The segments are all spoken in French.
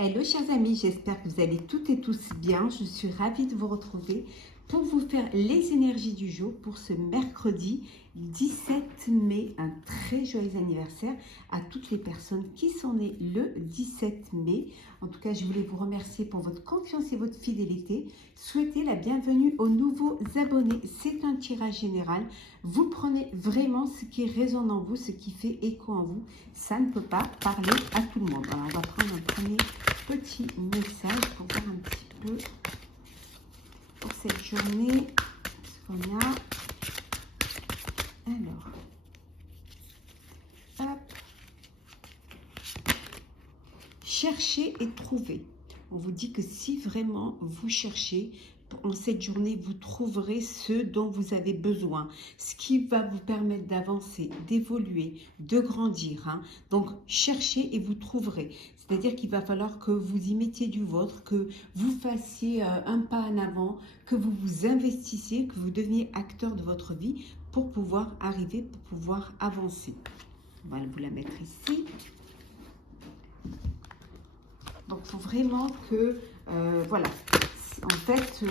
Hello chers amis, j'espère que vous allez toutes et tous bien. Je suis ravie de vous retrouver pour vous faire les énergies du jour pour ce mercredi 17 mai. Un très joyeux anniversaire à toutes les personnes qui sont nées le 17 mai. En tout cas, je voulais vous remercier pour votre confiance et votre fidélité. Souhaiter la bienvenue aux nouveaux abonnés. C'est un tirage général. Vous prenez vraiment ce qui résonne en vous, ce qui fait écho en vous. Ça ne peut pas parler à tout le monde. Alors, on va prendre un premier petit message pour voir un petit peu pour cette journée ce qu'on a. Alors, hop. Cherchez et trouvez. On vous dit que si vraiment vous cherchez, en cette journée, vous trouverez ce dont vous avez besoin, ce qui va vous permettre d'avancer, d'évoluer, de grandir. Hein. Donc, cherchez et vous trouverez. C'est-à-dire qu'il va falloir que vous y mettiez du vôtre, que vous fassiez un pas en avant, que vous vous investissiez, que vous deveniez acteur de votre vie pour pouvoir arriver, pour pouvoir avancer. On va vous la mettre ici. Donc, il faut vraiment que, voilà, en fait,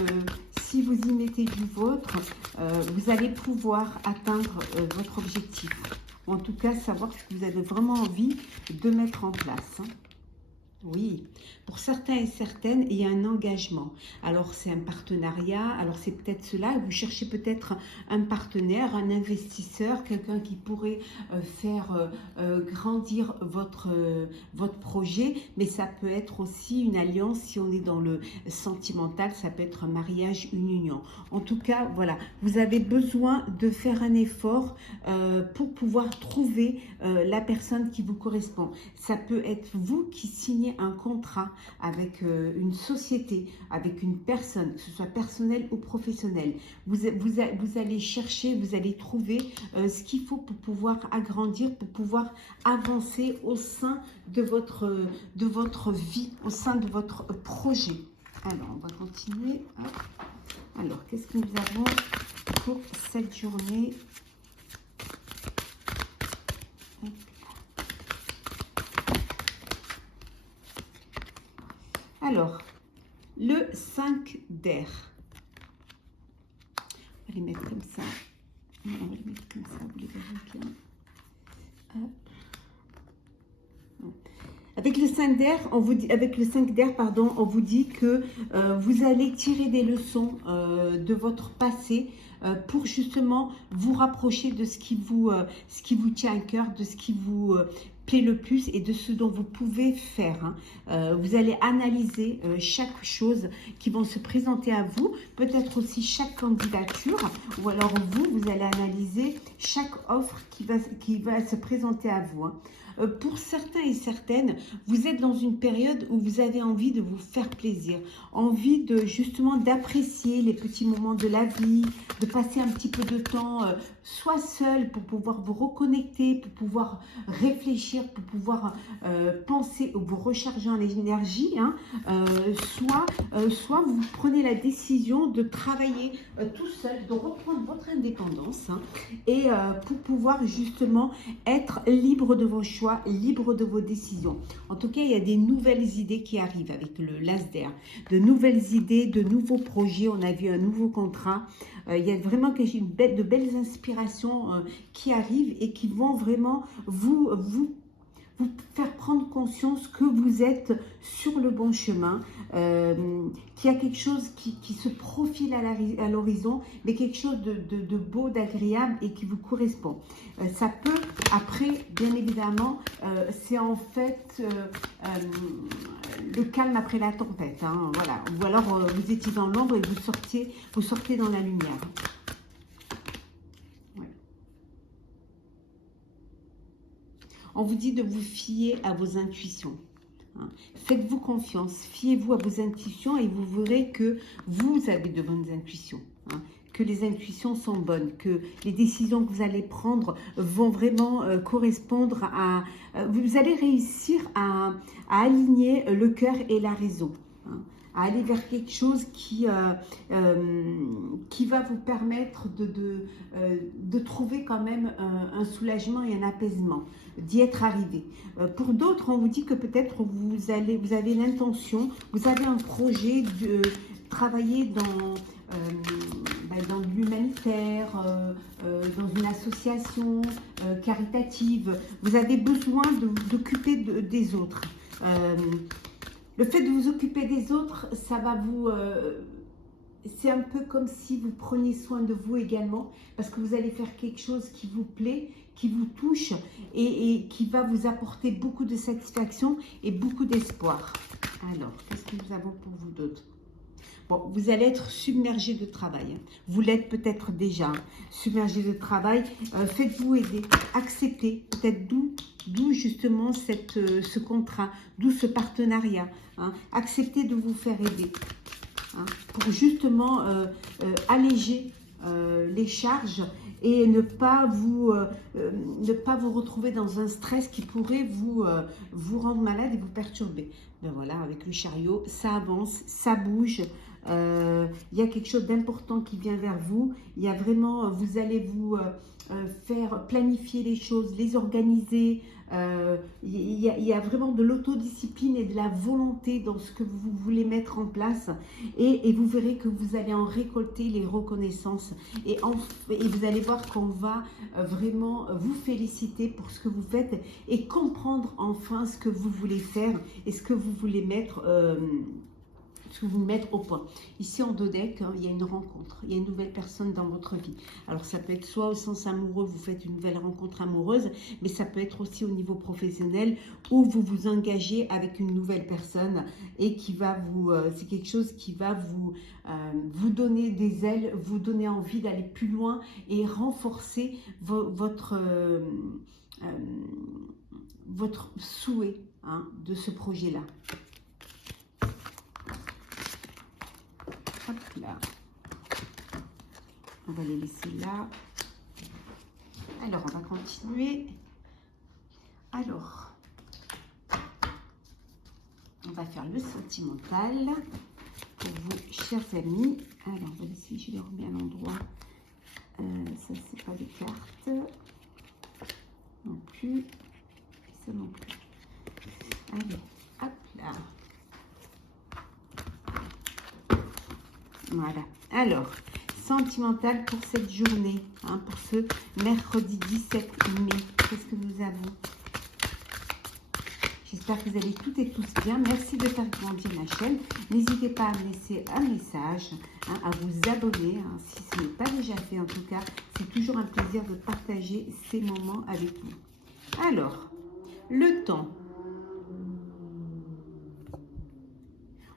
si vous y mettez du vôtre, vous allez pouvoir atteindre votre objectif. Ou en tout cas, savoir ce que vous avez vraiment envie de mettre en place. Hein. Oui, pour certains et certaines, il y a un engagement. Alors, c'est un partenariat, alors c'est peut-être cela, vous cherchez peut-être un partenaire, un investisseur, quelqu'un qui pourrait faire grandir votre projet, mais ça peut être aussi une alliance, si on est dans le sentimental, ça peut être un mariage, une union. En tout cas, voilà, vous avez besoin de faire un effort pour pouvoir trouver la personne qui vous correspond. Ça peut être vous qui signez un contrat avec une société, avec une personne, que ce soit personnel ou professionnel. Vous allez chercher, vous allez trouver ce qu'il faut pour pouvoir agrandir, pour pouvoir avancer au sein de votre vie, au sein de votre projet. Alors, on va continuer. Hop. Alors, qu'est-ce que nous avons pour cette journée ? Hop. Alors, le 5 d'air. On va les mettre comme ça. On va les mettre comme ça, vous les verrez bien. Hop. Avec le 5 d'air, on vous dit que vous allez tirer des leçons de votre passé pour justement vous rapprocher de ce qui vous tient à cœur, de ce qui vous plaît le plus et de ce dont vous pouvez faire. Hein. Vous allez analyser chaque chose qui vont se présenter à vous, peut-être aussi chaque candidature, ou alors vous allez analyser chaque offre qui va se présenter à vous. Hein. Pour certains et certaines, vous êtes dans une période où vous avez envie de vous faire plaisir, envie de justement d'apprécier les petits moments de la vie, de passer un petit peu de temps soit seul pour pouvoir vous reconnecter, pour pouvoir réfléchir, pour pouvoir penser ou vous recharger en énergie, hein, soit vous prenez la décision de travailler tout seul, de reprendre votre indépendance hein, et pour pouvoir justement être libre de vos choix, libre de vos décisions. En tout cas, il y a des nouvelles idées qui arrivent avec le l'As d'air, de nouvelles idées, de nouveaux projets. On a vu un nouveau contrat. Il y a vraiment de belles inspirations qui arrivent et qui vont vraiment vous faire prendre conscience que vous êtes sur le bon chemin, qu'il y a quelque chose qui se profile à l'horizon, mais quelque chose de beau, d'agréable et qui vous correspond. Ça peut, après, bien évidemment, c'est en fait le calme après la tempête. Hein, voilà. Ou alors, vous étiez dans l'ombre et vous sortez dans la lumière. On vous dit de vous fier à vos intuitions. Hein. Faites-vous confiance, fiez-vous à vos intuitions et vous verrez que vous avez de bonnes intuitions. Hein. Que les intuitions sont bonnes, que les décisions que vous allez prendre vont vraiment correspondre à... vous allez réussir à aligner le cœur et la raison. Hein. à aller vers quelque chose qui va vous permettre de trouver quand même un soulagement et un apaisement, d'y être arrivé. Pour d'autres, on vous dit que peut-être vous avez l'intention, vous avez un projet de travailler dans l'humanitaire, dans une association caritative. Vous avez besoin de vous occuper des autres. Le fait de vous occuper des autres, ça va vous... c'est un peu comme si vous preniez soin de vous également, parce que vous allez faire quelque chose qui vous plaît, qui vous touche et qui va vous apporter beaucoup de satisfaction et beaucoup d'espoir. Alors, qu'est-ce que nous avons pour vous d'autre? Bon, vous allez être submergé de travail. Vous l'êtes peut-être déjà, submergé de travail. Faites-vous aider, acceptez peut-être d'où justement ce contrat, d'où ce partenariat. Hein. Acceptez de vous faire aider pour justement alléger les charges et ne pas vous retrouver dans un stress qui pourrait vous rendre malade et vous perturber. Ben voilà, avec le chariot, ça avance, ça bouge. Il y a quelque chose d'important qui vient vers vous. Il y a vraiment, vous allez vous faire planifier les choses, les organiser. Il y a vraiment de l'autodiscipline et de la volonté dans ce que vous voulez mettre en place et vous verrez que vous allez en récolter les reconnaissances et vous allez voir qu'on va vraiment vous féliciter pour ce que vous faites et comprendre enfin ce que vous voulez faire et ce que vous voulez mettre au point. Ici en dos deck, il y a une rencontre, il y a une nouvelle personne dans votre vie. Alors ça peut être soit au sens amoureux, vous faites une nouvelle rencontre amoureuse, mais ça peut être aussi au niveau professionnel où vous vous engagez avec une nouvelle personne et qui va c'est quelque chose qui va vous donner des ailes, vous donner envie d'aller plus loin et renforcer votre souhait de ce projet-là. Hop là. On va les laisser là. Alors, on va continuer. Alors, on va faire le sentimental pour vous, chers amis. Alors, on va laisser, je les remets à l'endroit. Ça, c'est pas des cartes. Non plus. Ça non plus. Allez, hop là. Voilà. Alors, sentimental pour cette journée, pour ce mercredi 17 mai. Qu'est-ce que nous avons? J'espère que vous allez toutes et tous bien. Merci de faire grandir ma chaîne. N'hésitez pas à me laisser un message, à vous abonner, si ce n'est pas déjà fait en tout cas. C'est toujours un plaisir de partager ces moments avec vous. Alors, le temps.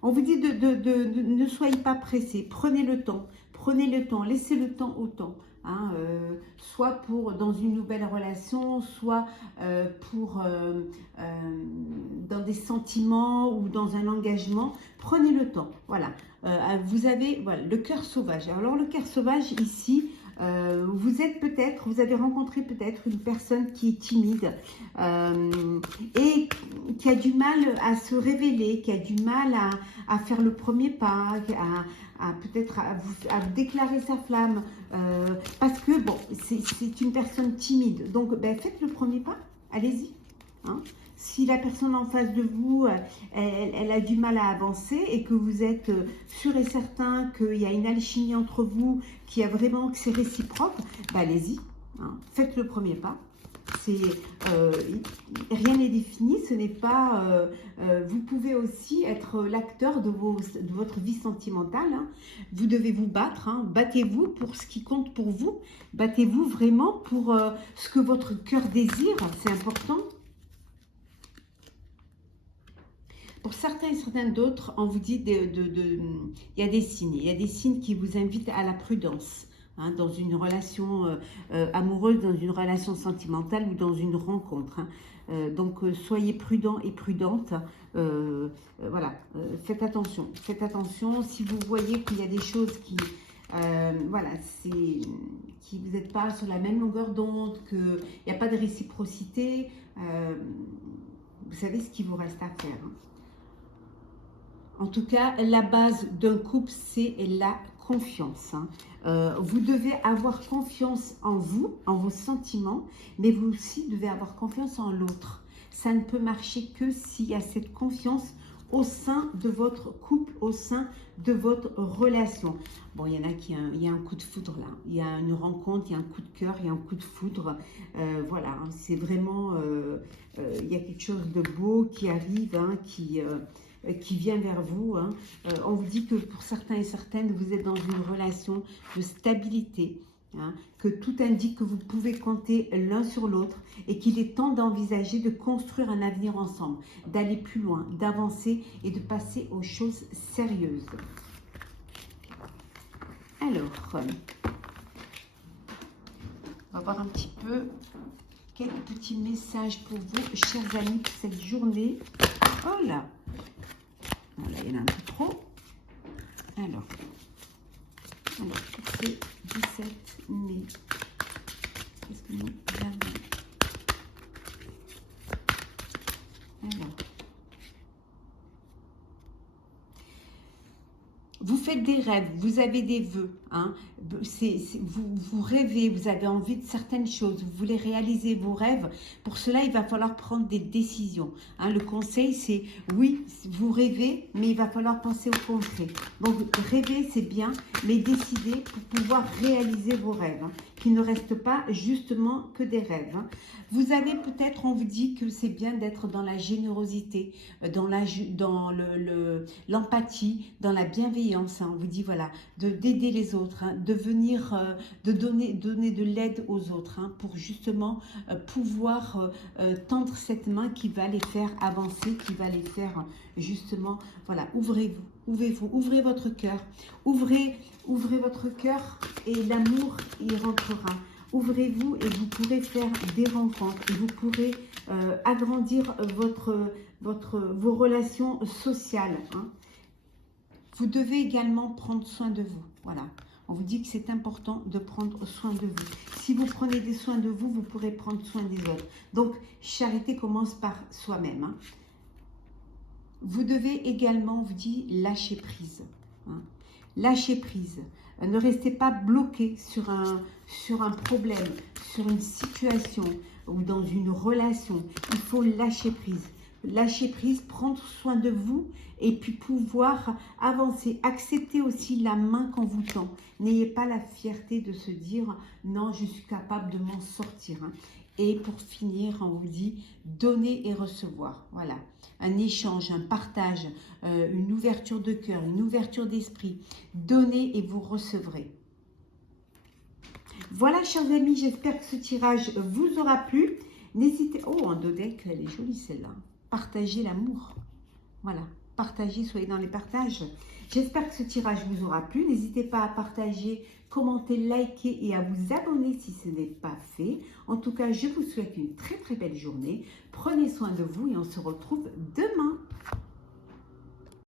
On vous dit ne soyez pas pressés, prenez le temps, laissez le temps au temps. Soit dans une nouvelle relation, soit dans des sentiments ou dans un engagement, prenez le temps. Voilà, vous avez le cœur sauvage. Alors le cœur sauvage ici, vous avez rencontré peut-être une personne qui est timide et qui a du mal à se révéler, qui a du mal à faire le premier pas, peut-être à vous déclarer sa flamme, parce que bon, c'est une personne timide. Donc, faites le premier pas, allez-y. Si la personne en face de vous, elle a du mal à avancer et que vous êtes sûr et certain qu'il y a une alchimie entre vous, que c'est réciproque, allez-y, faites le premier pas. Rien n'est défini, ce n'est pas... vous pouvez aussi être l'acteur de votre vie sentimentale. Vous devez vous battre, battez-vous pour ce qui compte pour vous, battez-vous vraiment pour ce que votre cœur désire, c'est important. Pour certains et certaines d'autres, on vous dit, il y a des signes qui vous invitent à la prudence. Dans une relation amoureuse, dans une relation sentimentale ou dans une rencontre. Donc, soyez prudents et prudentes. Voilà, faites attention. Faites attention si vous voyez qu'il y a des choses qui... qui vous n'êtes pas sur la même longueur d'onde, qu'il n'y a pas de réciprocité. Vous savez ce qu'il vous reste à faire. En tout cas, la base d'un couple, c'est la confiance. Hein. Vous devez avoir confiance en vous, en vos sentiments, mais vous aussi devez avoir confiance en l'autre. Ça ne peut marcher que s'il y a cette confiance au sein de votre couple, au sein de votre relation. Bon, il y en a qui il y a un coup de foudre là, il y a une rencontre, il y a un coup de cœur, il y a un coup de foudre. Voilà, hein, c'est vraiment, il y a quelque chose de beau qui arrive, hein, qui vient vers vous. Hein. On vous dit que pour certains et certaines, vous êtes dans une relation de stabilité. Hein, que tout indique que vous pouvez compter l'un sur l'autre et qu'il est temps d'envisager de construire un avenir ensemble, d'aller plus loin, d'avancer et de passer aux choses sérieuses. Alors, on va voir un petit peu quelques petits messages pour vous, chers amis, pour cette journée. Oh là, voilà, il y en a un peu trop. Alors c'est 17 mai. Qu'est-ce que nous avons? Alors, vous faites des rêves, vous avez des vœux, hein. Vous rêvez, vous avez envie de certaines choses, vous voulez réaliser vos rêves. Pour cela, il va falloir prendre des décisions. Hein. Le conseil, c'est oui, vous rêvez, mais il va falloir penser au concret. Donc, rêver, c'est bien, mais décider pour pouvoir réaliser vos rêves, hein, qui ne restent pas justement que des rêves. Hein. Vous avez peut-être, on vous dit que c'est bien d'être dans la générosité, dans l'empathie, dans la bienveillance. Hein. On vous dit voilà, d'aider les autres, hein, de venir, de donner de l'aide aux autres, hein, pour justement pouvoir tendre cette main qui va les faire avancer, qui va les faire justement, voilà, ouvrez-vous, ouvrez votre cœur, ouvrez votre cœur et l'amour y rentrera. Ouvrez-vous et vous pourrez faire des rencontres et vous pourrez agrandir vos relations sociales. Hein. Vous devez également prendre soin de vous. Voilà. On vous dit que c'est important de prendre soin de vous. Si vous prenez des soins de vous, vous pourrez prendre soin des autres. Donc, charité commence par soi-même. Hein. Vous devez également, on vous dit, lâcher prise. Hein. Lâcher prise. Ne restez pas bloqué sur un problème, sur une situation ou dans une relation. Il faut lâcher prise. Lâcher prise, prendre soin de vous et puis pouvoir avancer. Accepter aussi la main qu'on vous tend. N'ayez pas la fierté de se dire « non, je suis capable de m'en sortir hein. ». Et pour finir, on vous dit donner et recevoir. Voilà, un échange, un partage, une ouverture de cœur, une ouverture d'esprit. Donnez et vous recevrez. Voilà, chers amis, j'espère que ce tirage vous aura plu. N'hésitez... Oh, un dodec, elle est jolie celle-là. Partagez l'amour. Voilà, partagez, soyez dans les partages. J'espère que ce tirage vous aura plu. N'hésitez pas à partager, commenter, liker et à vous abonner si ce n'est pas fait. En tout cas, je vous souhaite une très très belle journée. Prenez soin de vous et on se retrouve demain.